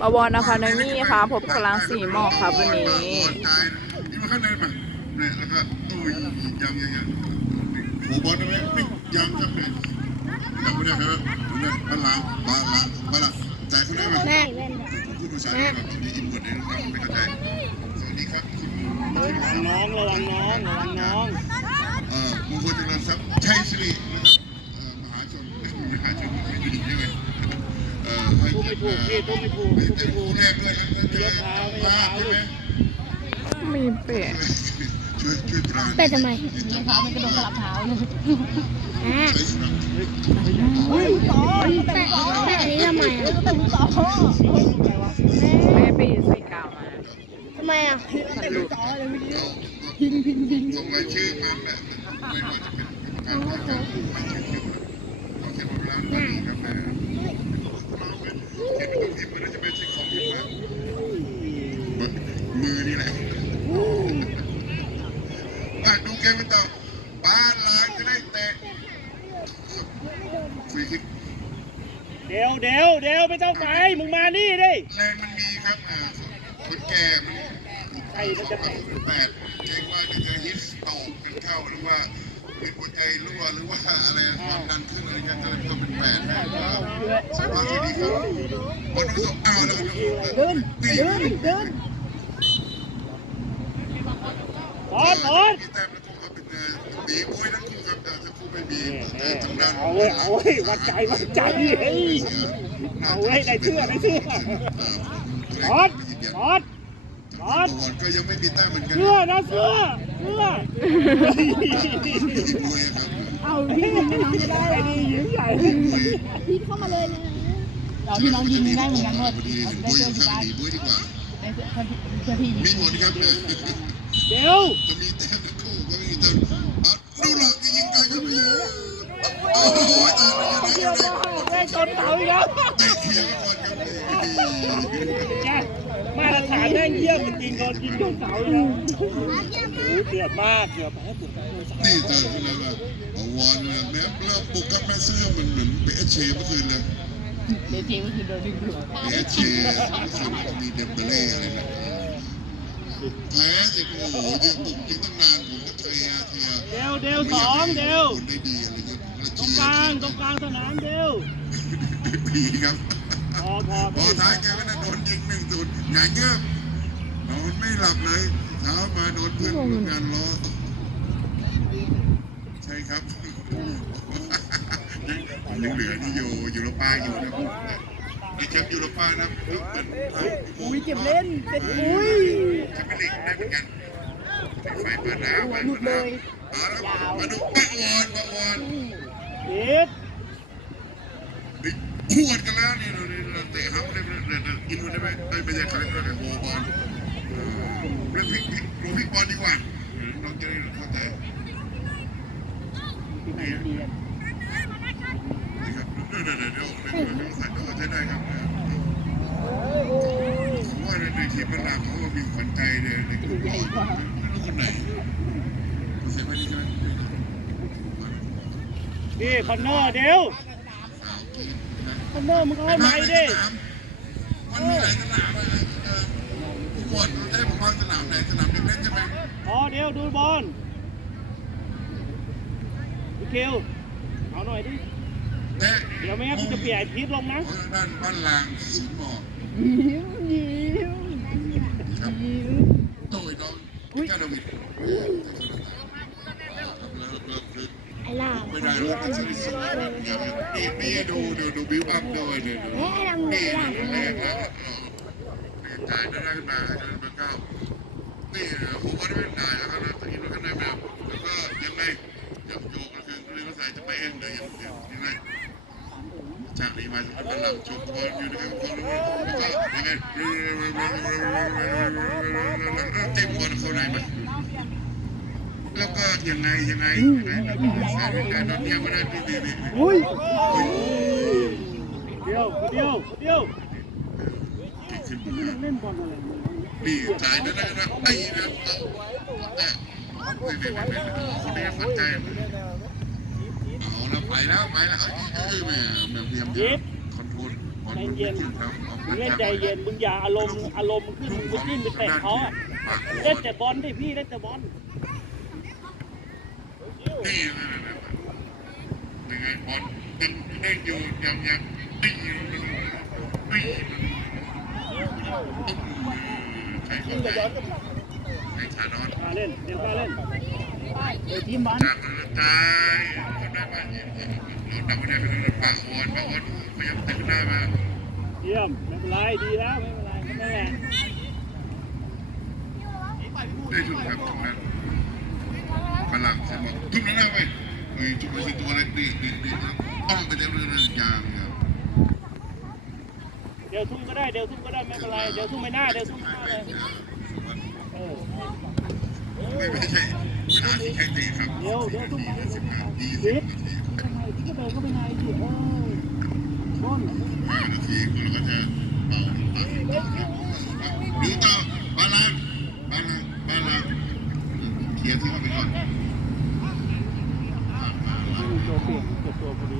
บวรนครนายมีค่ะพบกำลังสีหมอกครับวันนี้ตายนี่มันข้างในมาเนี่ยแล้วก็โอ้ยยังยังยังโหบอลนะแม่ไม่ยังครับเนี่ยยังไม่ได้ครับเนี่ยพลังพลังพลังใจคุณได้ไหมแม่พูดภาษาแบบนี้อินเวอร์ดเลยน้องไม่เข้าใจสวัสดีครับระวังน้องระวังน้องระวังน้องเอ่อมงคลจุลทรัพย์ชัยสิรินะครับเอ่อมหาชนมหาชนไม่ดีใช่ไหม เอ่อให้พูดไม่ถูกพี่พูดไม่ถูกพูดแต่ไม่ถูคู่กแรกด้วยนะเจอพลาใช่ไหมมีเป็ดช่วยช่วยตราเป็ดทำไมรองเท้ามันกระโดดสลับเท้าอ่าใช้สำหรับแม่แม่อันนี้ทำไมอะแม่ไปใส่กาวมาทำไมอะมันหลุดส่งรายชื่อมาแบบไม่ว่าจะเป็นการทางการไม่ใช่คิวเราเขียนว่าเวลาไม่ดีครับแม่เขียนเป็นตัวพิ มพ์มันจะเป็นสิ่งของพิมพ์มามือนี่แหละอะดูเกมกันต่อบ้านลานจะได้เตะฟรีคิกเดี๋ยวเดี๋ยวเดี๋ยวไม่ต้องไปมึงมานี่ดิแลนมันมีครับอ่าคนแก่มันใครมันจะไปแปดเกรงว่าจะจะฮิตตกกันเข้าหรือว่า มีหัวใจรั่วหรือว่าอะไรความดันขึ้นอะไรเงี้ยก็เลยเพิ่มเป็นแปดนะสภาพที่ดีครับบอลต้องเอาแล้วกันเดินเดินเดินบอลบอลมีแต้มแล้วก็เป็นบีมวยทั้งคู่ครับแต่ทั้งคู่ไม่มีทางด้านเอาเว้ยเอาเว้ยวัดใจวัดใจเฮ้ยเอาเว้ยได้เชื่อได้เชื่อบอลบอลบอลบอลก็ยังไม่มีแต้มเหมือนกันเชื่อนะเชื่อ เอเอาพี่น้องจะได้ไอ้นี่ยิ้มใหญ่พีทเข้ามาเลยนะเราที่น้องยิงได้เหมือนกันหมดดีเราบีได้มวยเจอคที่รับบ้านบีมวยดีกได้เพื่อพี่เพื่อนพี่ยิงมีหมดครับเดี๋ยวจะมีแต้มทั้งคู่ก็มีแต้มอะดูหลักยิงไกลครับโอ้โหตายแล้วเชื่อว่าได้จนเสาอีกแล้วเตะเคียงก่อนครับแกมาตรฐานแม่งเยี่ยมจริงๆโดนยิงโดนเสาอีกแล้วโอ้โหเดือดมากเกือบไปเกือบไปโดนเสานี่ตายไปแล้วว่าเอาวอนแม่เริ่มปลุกครับแม่เสื้อมันเหมือนเบสเชเมื่อคืนเลยเดี๋ยวทีมก็คือโดนดึงดูดเบสเชเมื่อคืนมีเดมเบเล่อะไรนะแพ้สิโอ้โหยิงบุกยิงตั้งนานผมก็เทียเทียเดวเดวสองเดวได้ดีอะไรเงี้ยตรงกลางตรงกลางสนามเดี๋ยวดีครับ พอท้ายแกก็โดนยิงหนึ่งศูนย์หงายเงือบนอนไม่หลับเลยเช้ามาโดนเพื่อนร่วมงานล้อใช่ครับยังเหลือนี่อยู่ยูโรป้าอยู่นะไอ้แชมป์ยูโรป้านะเหมือนอุ้ยเจ็บเล่นเจ็บอุ้ยแชมปี้ยนลีกได้เหมือนกันไฟเปิดแล้วไฟเปิดแล้วมาดูปะวอนปะวอนปิดขวดกันแล้วนี่เรา เราเตะเขาได้เรากินดูได้ไหมไม่ไม่ใช่คาแรคเตอร์โบบอลเรื่องพลิกพลิกดูพลิกบอลดีกว่าน้องจะได้เข้าใจนี่ครับเดี๋ยวเดี๋ยวเดี๋ยวเดี๋ยวใส่ตัวใช้ได้ครับผมว่าในทีมบรรดาเขามีขวัญใจเนี่ยในกลุ่มบอลไม่รู้คนไหนเสียไม่ดีใช่ไหมนี่คอนเนอร์เดี๋ยว คอนเนอร์มึงเข้าในดิมันมีหลายสนามเลยเออผู้บอลได้ผมว่าสนามไหนสนามเล็กๆใช่ไหมพอเดี๋ยวดูบอลพี่คิวเอาหน่อยดิเดี๋ยวไม่งั้นกูจะเปลี่ยนไอ้พีทลงนะด้านบ้านลางสีหมอกยิ้มยิ้มยิ้มโต้ยน้องก้าดวิดครับแล้วแล้วคือ ไอ้ ลาบไม่ได้แล้วนจะสุดนี่นี่ดูดูดูบิวอัพด้วยเนี่ยดูเฮ้ยไอ้ลำนี่ไอ้ลาบแรกแล้วจ่ายได้ขึ้นมาให้เดินมาเก้านี่ผมว่าได้ได้แล้วครับตะกี้เราข้างในแบบแล้วก็ยังไงยังโยกก็คือเรื่องภาษาจะไปเองเลยยังไงจากนี้มาจะเป็นลำชุบบอลอยู่นะครับเขาแล้วก็ยังไงจิ้มบอลเข้าในมา แล้วก็ยังไงยังไงยังไงสายเป็นการโดนเทียมาได้ดีดีดีอุ้ยเดียวเดียวเดียวขึ้นเล่นบอลอะไรนี่จ่ายนั่นนะไอ้นะแต่ไม่ไม่ไม่ไม่คนนี้ฝันใจเอาแล้วไปแล้วไปแล้วเออแม่แม่พยายามคอนโทรลบอลเย็นมึงเล่นใจเย็นมึงอย่าอารมณ์อารมณ์มึงขึ้นมึงไปจิ้มไปเตะเขาอะเล่นแต่บอลดิพี่เล่นแต่บอล นี่ยังไงบอลมันเล่นอยู่ยังยังตีนตีใครเข้าใจใครชานอนเล่นเล่นกล้าเล่นเออทีมบอลจากตายคนได้มาเนี่ยราดับไม่ได้เป็นปากวอนปากวอนพยายามเตะขึ้นหน้ามาเยี่ยมไม่เป็นไรดีแล้วไม่เป็นไรไม่เป็นไรได้ชุดครับตรงนั้น ลังใช่ไหมทุบหน้าไปเฮ้ยจุดไปสิตัวอะไรดีดีดีต้องไปเรื่อยๆยางครับเดี๋ยวทุ่มก็ได้เดี๋ยวทุ่มก็ได้ไม่เป็นไรเดี๋ยวทุ่มไม่หน้าเดี๋ยวทุ่มไม่หน้าเลยเออไม่ไม่ใช่เวลาที่แข่ตีครับเดี๋ยวเดี๋ยวทุ่มไปสิบนาทีสิสิบบนาทีที่ก็เดินก็ไม่ไงดิเออบอลห้านาทีคนเราก็จะเป่าตัดดูต่อบาลานบาลานบาลานเคลียร์ที่ว่าไปก่อน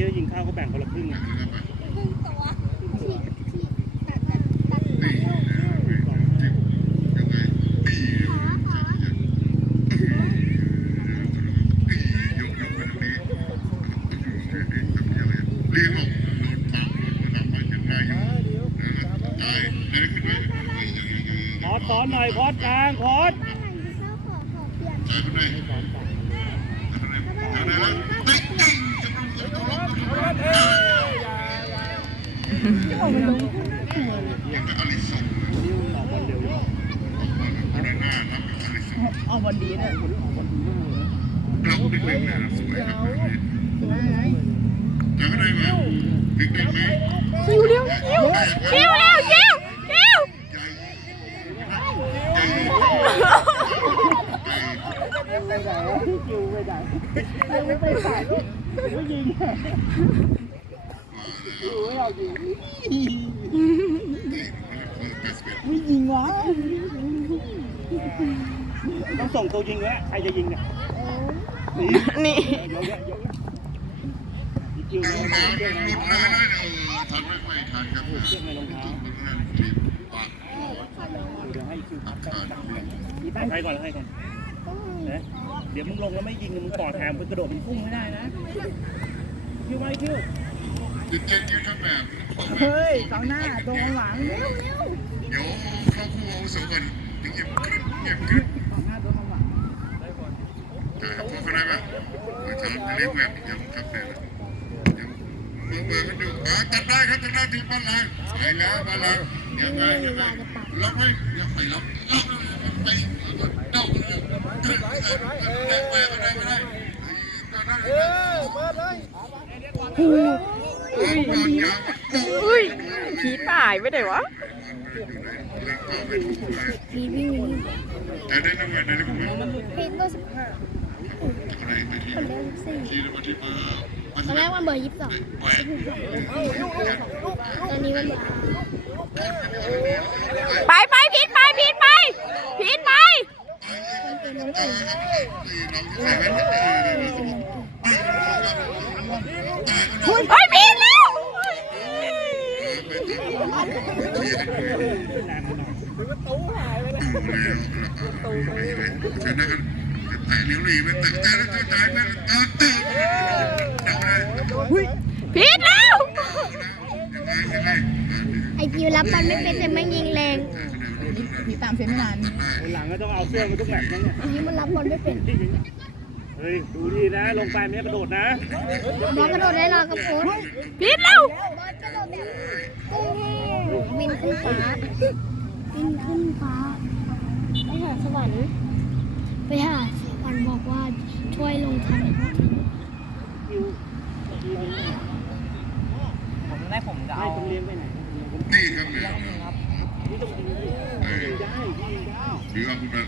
มื่อกี้ยิงข้าวก็แบ่งคนละครึ่งอะตียังไงตียกยกไปตรงนี้รีบออกโดนปังโดนระดับไปยังไงอยู่ตายได้ขึ้นไหมพอดสอนหน่อยพอดกลางพอด ตายไปไหนอะไรวะติ๊กติ๊งจะต้องจะต้องลงยังกับอลิสัน นิ้วออกบอลเร็ว คนหน้ารับกับอลิ สันเอาวันดีเนี่ยเราดึงเลยนะสวยครับจะไม่ได้ไหมดึงได้ไหมคิวเร็วคิวคิวเร็วคิวคิวไม่ได้คิวไม่ไม่ไปใส่ลูกไม่ยิงคิวไม่เอายิงไม่ยิงวะต้อง ส่งตัวยิงแล้วใครจะยิงเนี่ยนี่นี่เยอะแยะเยอะแยะคิวเอาไม่มาเอาเป็เชื่อนในรุ่รอนงนะเท้าเออทันไม่ไม่ทันครับตุ้มมันนั่นทีมปากเดี๋ยวให้คิวพักกันนี่ตั้งใครก่อนให้ก่อนนะเดี๋ยวมึงลงแล้วไม่ยิงมึงต่อแถมมึงกระโดดเป็นพุ่งไม่ได้นะคิวไหมคิวเย็นๆยืดทั้งแบบเฮ้ยกองหน้าตรงหลังเดี๋ยวเข้าคู่อาวุโสก่อนเงียบขึ้นเงียบขึ้นกองหน้าตรงหลัง อ่าพอเข้าได้ ป่ะเออทำเลี้ยงแบบยังครับแต่เมื่อเมื่อกันดูอ่าตัดได้ครับตัดได้ถึงบ้านหลังไปแล้วบ้านหลังยังไงยังไงล็อกให้ยังไม่ล็อกล็อกไปเดาเลยขึ้นไปได้ไปก็ได้ไม่ได้เออเปิดเลยอุ้ยอุ้ยอุ้ยผีป่ายไปไหนวะมีวิ่งวิ่งแต่ได้รางวัลได้รางวัลปีนเบอร์สิบห้า ตอนแรกมันเบอร์ยี่สิบสองแหวนตอนนี้มันเบอร์ไปไปพีทไปพีทไปพีทไปเป็นน้องเอ๋เฮ้ยพีทแล้วแรงไปหน่อยแต่เลี้ยวหลีไปแต่แต่แล้วก็ตายไป เออเออเดาได้ผิดแล้วยังไงยังไงไอพีรับบอลไม่เป็นแต่ไม่ยิงแรงพี่ตามเฟรมไม่นานหลังก็ต้องเอาเสื้อมาทุกแมตช์นะเนี่ยอันนี้มันรับบอลไม่เป็นเฮ้ยดูดีนะ ลงไปไม่ได้กระโดดนะบอลกระโดดได้รอกับโค้ชผิดแล้ววินขึ้นฟ้าวินขึ้นฟ้าไปหาสวรรค์ไปหาสวรรค์ บอกว่าช่วยลงทันพวกทีผมได้ผมจะเอาเลี้ยงไปไหนนี่ครับเนี่ยนี่ต้องยิงเอ้ยได้ยิงได้หรือเอาคุณมา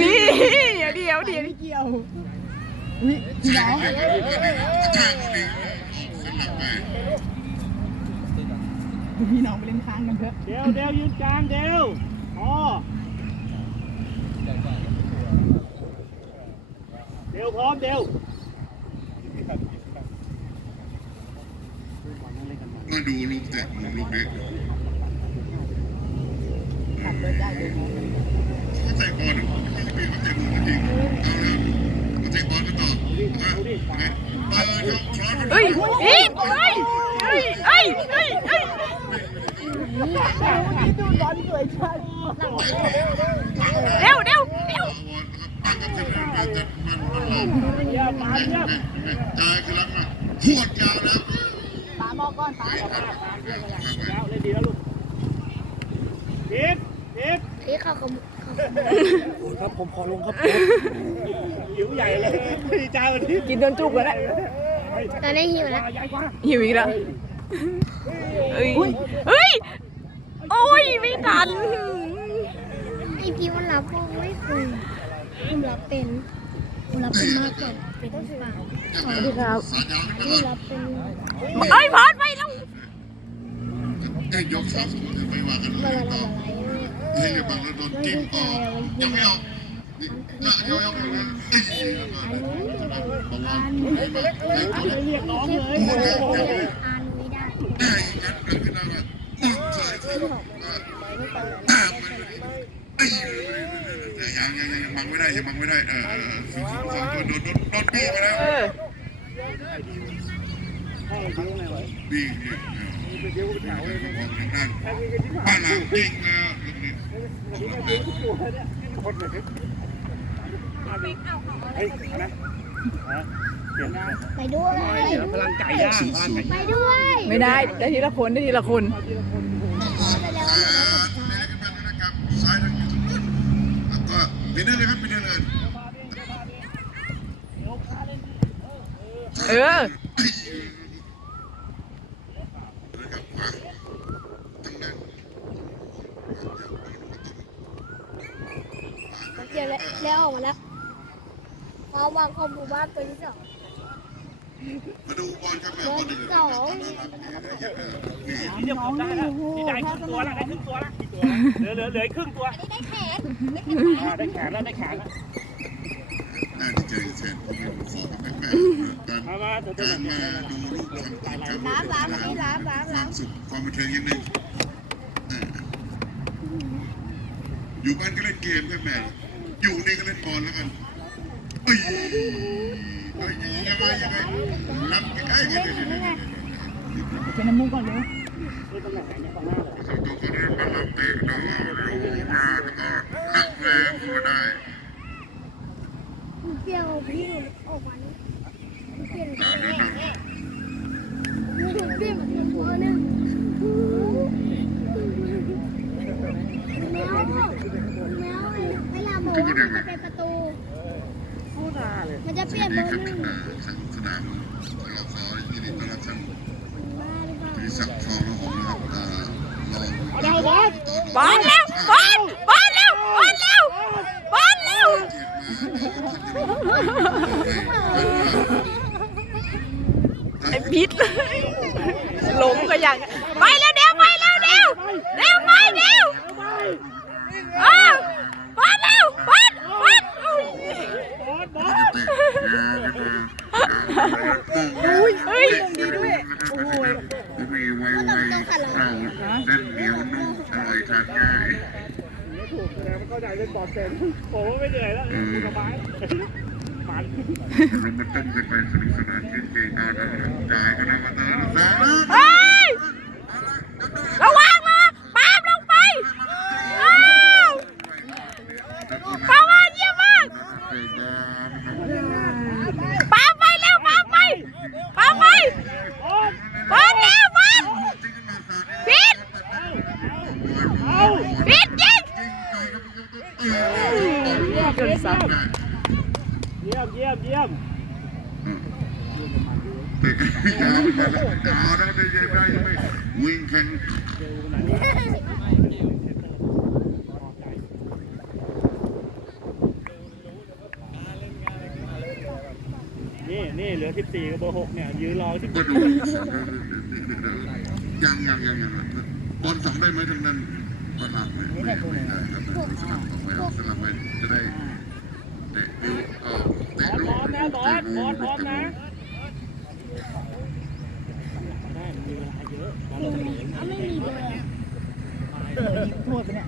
นี่นี่เดี๋ยวเดี๋ยวเดี๋ยวไม่เกี่ยวอุ้ยพี่น้องทางนี้ออกเส้นหลักไปพี่น้องไปเล่นค้างกันเถอะเดี๋ยวเดี๋ยวยืนกลางเดี๋ยวอ๋อ เดี๋ยวพร้อมเดี๋ยวก็ดูลูกเตะมุมลูกนี้ขับเลยได้เลยเขาเตะบอลไม่ใช่เป็นเขาเตะมุมจริงเอาละเขาเตะบอลกันต่อมาเปิดยกช้อนเฮ้ยผิดเฮ้ยเฮ้ยเฮ้ยเฮ้ยเฮ้ยนี่ดูบอลสวยจัง เร็วเร็วเร็ว ปักกันขึ้นมาแต่ มันมันลงเยี่ยมมาเยี่ยมจ่ายคือรักมาหวดยาวแล้วป๋าบอกก่อนป๋าแล้วเล่นดีแล้วลูกทิปทิปที่เขาขโมยเขาขโมยครับผมขอลงครับหิวใหญ่เลยดีใจวันนี้กินโดนจุกแล้วแหละตอนนี้หิวแล้วใหญ่กว่าหิวอีกแล้วเฮ้ยเฮ้ยโอ้ยไม่ทันไอพีมันรับพวกไม่เป็นผมรับเป็นผม รับเป็นมากกว่าเป็นหรือเปล่าสวัสดีครับสายยาวขึ้นผมมารับเป็นเอ้พอดไปแล้วไอ้ยกสามสมมติไปว่ากันเลยต่อละละเฮ้ยบังแล้วโดนจิ้มออยังไม่ออกนะยกยกเลยอ่าไม่ไม่ตัวเรียกน้องเลยพูดแล้วยังไม่อ่านไม่ได้ได้ยัดเดินขึ้นมาแบบใส่ใส่อ่ามัน ยังยังยังบังไม่ได้ยังบังไม่ได้ เออเออสองตัวโดนโดนโดนบี้ไปแล้วเออบี้เนี่ยไปเดี๋ยวไปแถวเลยมองทางด้านแค่นี้ก็ที่ผ่าบ้านนหลังจริงนะตรงนี้ทุกตัวเนี่ยคนเลยเฮ้ยนะฮะเดี๋ยวนะไปด้วย พลังไก่ย่างพลังไก่ไปด้วย ไม่ได้ ได้ทีละคนได้ทีละคน ไปแล้ว อ่าเดินขึ้นมานะครับซ้ายทางยูทูบแล้ว ก็ปิดได้เลยครับปิดได้เลยเออนะครับมาทางด้านเดี๋ยวแล้วออกมาแล้วพอวางคอมบูบ้านตัวที่สองมาดูบอลครับตัวบอลหนึ่งที่สองนี่นี่เดี๋ยวผมได้แล้วนี่ได้ครึ่งตัวแล้วได้ครึ่งตัวแล้วเหลือเหลือเหลือครึ่งตัวได้แขน ได้แขนแล้วได้แขนแล้วน่าดีใจอแทนผมเป็นฟอร์มแปลกๆการมามาตัวตัวการมาดูลูกบอลทีมครับล้างล้างล้างล้างล้างสุขความบันเทิงยังหนึ่งอยู่บ้านก็เล่นเกมแค่แม่อยู่นี่ก็เล่นบอลแล้วกันเอ้ยเอ้ยยังไงยังไงรับใกล้ๆกันเลย เช็ดน้ำมูกก่อนเลยนี่ตำแหน่งไหนเนี่ยตรงหน้าเลยเขาตัวคนนั้นมาลับเตะดาวรู้มาแล้วก็นักแรงก็ได้เปรี้ยวพี่ออกมานี่เปรี้ยวเปรี้ยวเหมือนตัวนึงแมวแมวเวลาบอกว่ามันจะเป็นประตูพูดมาเลยมันจะเปลี่ยนเบอร์หนึ่งสนามเราขอยินดีต้อนรับท่านบ้าห ริษัททองระหงนะครับองเอาได้บอลบอลแล้วบอลบอลแล้วบอลแล้วบอลแล้วไอ้พิษเลยล้มก็ยังไปแล้วเดี๋ยวเดี๋ยวไปเดี๋ยวอ้าวบอลแล้วบอลบอลอุ้ย บอลบอล อุ้ยเฮ้ยดีด้วยโอ้ยมีไวไวเราเล่นเหนียวนุ่มอร่อยทานง่าย ไม่ถูกแสดงว่าเข้าใจเล่นบอลเป็นผมว่าไม่เหนื่อยแล้วสบายไป มัน รวมมันต้มกันไปสนุกสนานเก่งๆเอาละจ่ายกันนะมาเตอร์แซง เฮ้ย ระวังนะปาล์มลงไปอ้าวปาล์มมาเยี่ยมมากปาล์มไปเร็วปาล์มไปปาล์มไปบอลเร็วบอลปิดปิดยิง จนซ้ เยี่ยมเยี่ยมเยี่ยม เตะยาวไปแล้วเอาแล้วได้ยังได้ยังไม่วิ่งแข่ง นี่นี่เหลือ14กับเบอร์6เนี่ยยืนรอที่ก็ดูยังยังยังยังบอลสั่งได้ไหมทั้งนั้นก็หนักไม่ได้ครับสลับออกไปสลับไปจะได้เตะดูเออเตะบอลลูพร้อมนะบอลบอลพร้อมนะได้มีเวลาเยอะบอลำไม่มีเลยำทั่วไปเนี่ย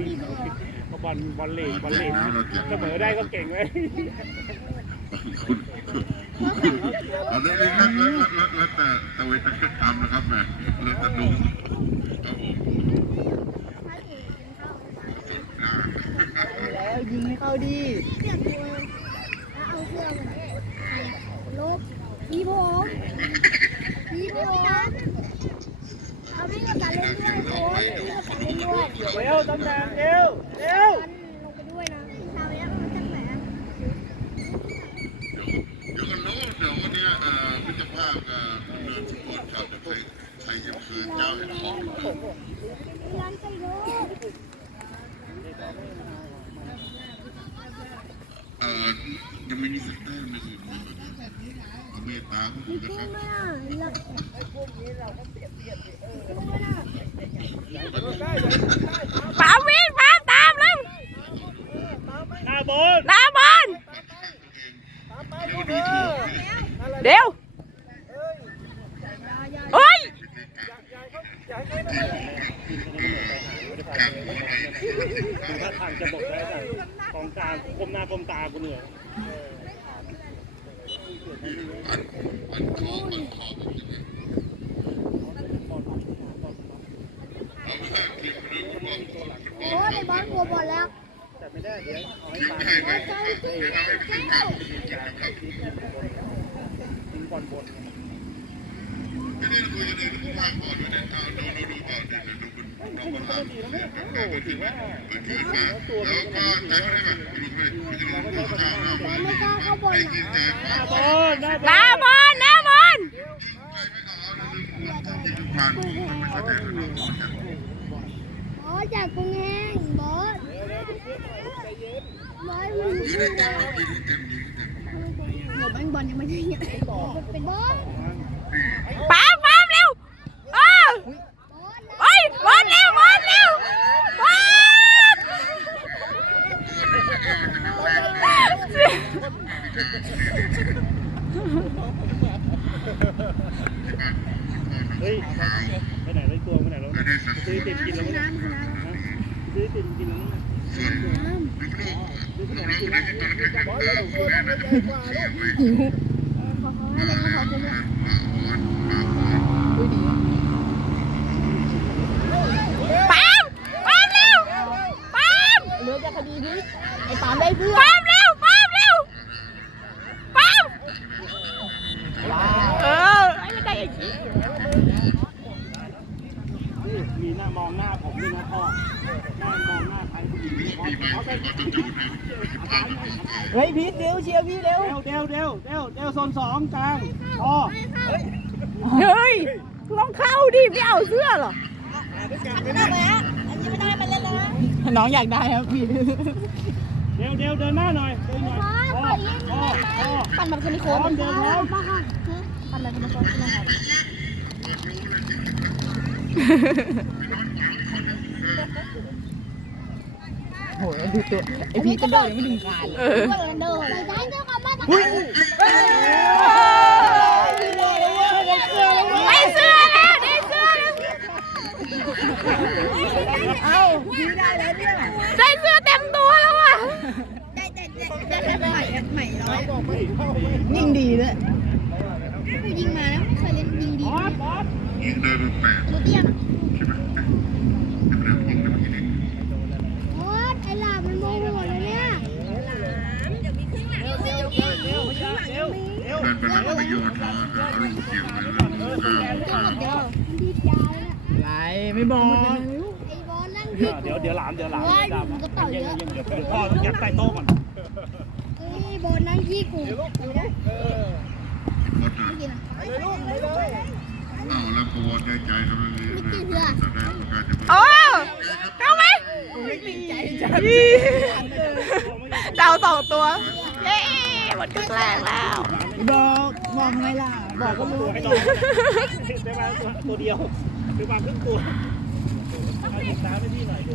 มีเพราบอลบอลเล่บอลเล่เสมอได้ก็เก่งเลยคุณ เอาได้เลยแล้วแล้วแล้วแล้วแต่แต่เวทกรรมนะครับแม่แล้วแต่ลุงครับผมแล้วยิงให้เข้าดี เปลี่ยนตัวแล้วเอาเสื้อมาลบพี่ผมพี่ผมเอาพี่กับตาเล่นด้วยผมพี่กับตาเล่นด้วย เร็วตำแหน่งเร็วเร็ว ลงไปด้วยนะตาเล่นมันจะแหม เดี๋ยวกันรู้เดี๋ยววันนี้เอ่อพิจภาพเอ่อดำเนินฟุตบอลครับเดี๋ยวใครใครจะคืนเจ้าให้ของ ร้านไก่โล เอ่อยังไม่มีสักแต้มเลยคือเมตตาคุณมีนะคกุ้รังบไหมอะปามวิ่งปามตามเลยหน้าบอลหน้าบอลเดี๋ยวเฮ้ยคือถ้าทางจะบอกได้แต่กองกางก้มหน้าก้มตากูเหนื่อย อันคออันคอผมจะแบบเอาไปให้ทีมเรื่องฟุตบอลฟุตบอลโอ้ยบอลกลัวบอลแล้วแต่ไม่ได้เดี๋ยวเอาให้ทีมปาไทยไปเดี๋ยวเราให้ไปถึงการจริงนะครับยิงบอลบน ไม่ได้คุยกันเลยทุกภาก่อนไม่ได้เอาดูดูดูก่อนเดี๋ยวดูคุณเราก็ทำเดี๋ยวก็ถึงว่าเปิดคืนมาแล้วก็ใจไม่ได้แบบดูไปดูดูข้าวเราบอลไม่กล้าเข้าบอลได้นะยินใจหฟ้าน้าบอลหน้าบหอน้าลบอลหน้าบอลไม่เอาแล้วยิงผ่านมันไม่แสดงเราอย่างบอลจากกุ้งแห้งบอลบอลวิ่งยืนได้เต็มยืนได้เต็มยืนได้เต็มหัวแบอลยังไม่ได้ยังเป็นบอลปาล์มปาวเออบ อล เฮ้ยบอลเร็วบอลเร็วบอล เฮ้ยไปไหนไปตัวไปไหนแล้ว ไม่ได้สัก ซื้อติดกินแล้วมั้งซื้อติดกินแล้วมั้ง ส่วนลูกๆลูกๆคนนี้ที่ตอนเล็กๆเออแม่นะเสียไว้ ขอเขาให้เลยขอคุณเลย มาอ่อนมาอ่อน ปาล์มปาล์มเร็วปาล์ม เหลือจะคดีนี้ไอ้ปามได้เพื่อ ปาล์มเร็วปาล์มเร็วปาล์มเออไอ้ไม่ได้อีก มีหน้ามองหน้าผมด้วยนะพ่อหน้ามองหน้าใครผู้หญิง ปีใหม่เขาจะจูนให้ผ่านปี เฮ้ยพีทเร็วเชียร์พี่เร็วเร็วเร็วเร็วเร็วเร็วโซนสองกลางพอเฮ้ยลองเข้าดิไม่เอาเสื้อหรอน้ข้าวไองอยากได้ครับพี่เร็วเร็วเดินหน้าหน่อยเดินหน่อยพ่อพอพอปั่นแบบคนนี้พโค้ร้อมเดินพร้อมมาค่ะปั่นแบบคนนี้โค้นะครับ โหดูตัวไอพีกระโดดยังไม่ดึงคานเลยรเได้เจ้าของบ้านตะการได้เสื้อแล้วได้เสื้อแล้วเนี่เสื้อเต็มตัวแล้วอะใส่ใหม่ใหม่ร้อยยิงดีเลยยิงมาแล้วไม่เคยเล่นยิงดียิงเลยแปด โยชน์มาอารมณ์เสียงไปเรื่องข้าวข้าวมันดีดยาวเลไรไม่บอกไอ้บอลนั่งเดี๋ยวเดี๋ยวเดี๋ยวหลามเดี๋ยวหลามเดี๋ยวหลามมึงก็ต่อยเยอะเดี๋ยวเดี๋ยวพ่อต้องยัดใต้โต๊ะก่อนไอ้บอลนั่งขี้กูดูนะหมดเลยอ้าแล้วกวนใจใจทำไมนี่แต่ได้ประกาศจะโอ้เข้าไหมดาวสองตัว เย้ หมดครึ่งแรกแล้ว บอกบอกไงล่ะ บอกก็ตัรู้วให้น้องได้มาตัวเดียวคือมาครึ่งตัวเอาหยิบน้ำให้พี่หน่อยดู